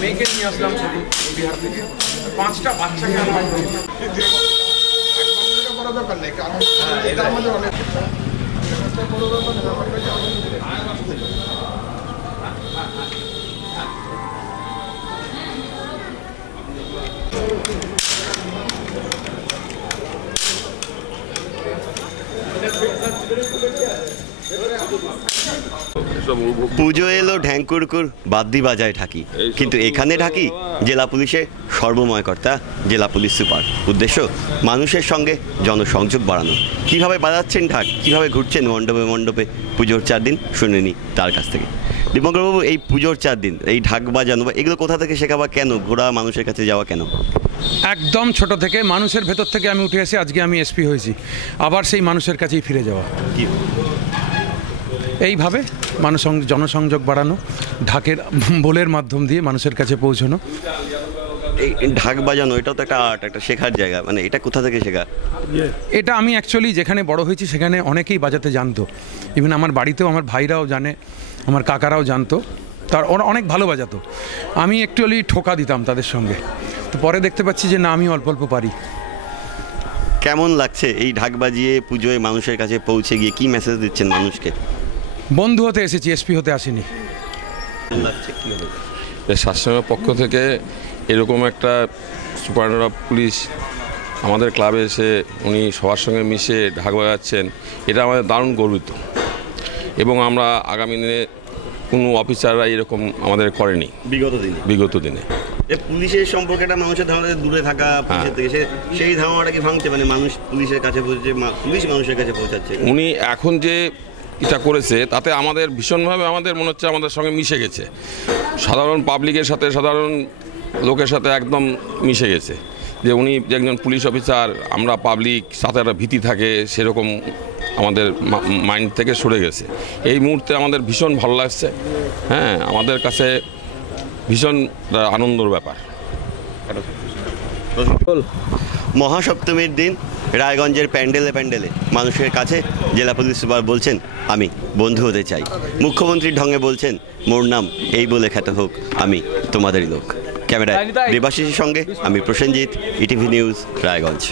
মেয়েকে নিয়ে আসলাম সেদিন বিহার থেকে, 5টা বাচ্চাকে আমার দরকার নেই, কারণ এটা আমাদের অনেক পুজো এলো ঢ্যাঙ্কুরকুর বাদ্যি বাজায় ঢাকি, কিন্তু এখানে ঢাকি জেলা পুলিশের সর্বময় কর্তা জেলা পুলিশ সুপার। উদ্দেশ্য মানুষের সঙ্গে জনসংযোগ বাড়ানো। কিভাবে বাজাচ্ছেন ঢাক, কিভাবে ঘুরছেন মণ্ডপে মণ্ডপে পুজোর 4 দিন, শুনিনি তার কাছ থেকে। দীপঙ্করবাবু, এই পুজোর 4 দিন এই ঢাক বাজানো বা এগুলো কোথা থেকে শেখাবা, কেন ঘোরা, মানুষের কাছে যাওয়া কেন? একদম ছোট থেকে মানুষের ভেতর থেকে আমি উঠে এসে আজকে আমি এসপি হয়েছি, আবার সেই মানুষের কাছেই ফিরে যাওয়া। এইভাবে জনসংযোগ বাড়ানো, ঢাকের বোলের মাধ্যম দিয়ে মানুষের কাছে পৌঁছানো। এই ঢাক বাজানো এটাও তো একটা আর্ট, একটা শেখার জায়গা, মানে এটা কোথা থেকে শেখা? এটা আমি অ্যাকচুয়ালি যেখানে বড় হয়েছি সেখানে অনেকেই বাজাতে জানতো। ইভেন আমার বাড়িতেও আমার ভাইরাও জানে, আমার কাকারাও জানতো, তার ওরা অনেক ভালো বাজাতো। আমি অ্যাকচুয়ালি ঠোকা দিতাম তাদের সঙ্গে, তো পরে দেখতে পাচ্ছি যে না, আমি অল্প অল্প পারি। কেমন লাগছে এই ঢাক বাজিয়ে পুজোয় মানুষের কাছে পৌঁছে গিয়ে কি মেসেজ দিচ্ছেন মানুষকে? বন্ধু হতে এসেছি, এসপি হতে আসিনি। শাসনের পক্ষ থেকে এরকম একটা সুপারিনটেন্ডেন্ট অফ পুলিশ আমাদের ক্লাবে এসে উনি সবার সঙ্গে মিশে ঢাক বাজাচ্ছেন, এটা আমাদের দারুণ গর্বিত। এবং আমরা আগামী দিনে কোনো অফিসাররা এরকম আমাদের করেনি বিগত দিনে। পুলিশের সম্পর্কেটা মানুষের ধারণা দূরে থাকা পুলিশের থেকে, সেই ধারণাটা কি ভাঙছে? মানে মানুষ পুলিশের কাছে পৌঁছে, পুলিশ মানুষের কাছে পৌঁছাচ্ছে। উনি এখন যে এটা করেছে তাতে আমাদের ভীষণভাবে আমাদের মনে হচ্ছে আমাদের সঙ্গে মিশে গেছে, সাধারণ পাবলিকের সাথে, সাধারণ লোকের সাথে একদম মিশে গেছে। যে উনি যে একজন পুলিশ অফিসার, আমরা পাবলিক সাথে একটা ভীতি থাকে, সেরকম আমাদের মাইন্ড থেকে সরে গেছে। এই মুহূর্তে আমাদের ভীষণ ভালো লাগছে। হ্যাঁ, আমাদের কাছে ভীষণ আনন্দের ব্যাপার। মহাসপ্তমীর দিন রায়গঞ্জের প্যান্ডেলে প্যান্ডেলে মানুষের কাছে জেলা পুলিশ সুপার বলছেন আমি বন্ধু হতে চাই। মুখ্যমন্ত্রীর ঢঙ্গে বলছেন মোর নাম এই বলে খ্যাত হোক, আমি তোমাদেরই লোক। ক্যামেরায় দেবাশিসের সঙ্গে আমি প্রসেনজিৎ, ইটিভি নিউজ, রায়গঞ্জ।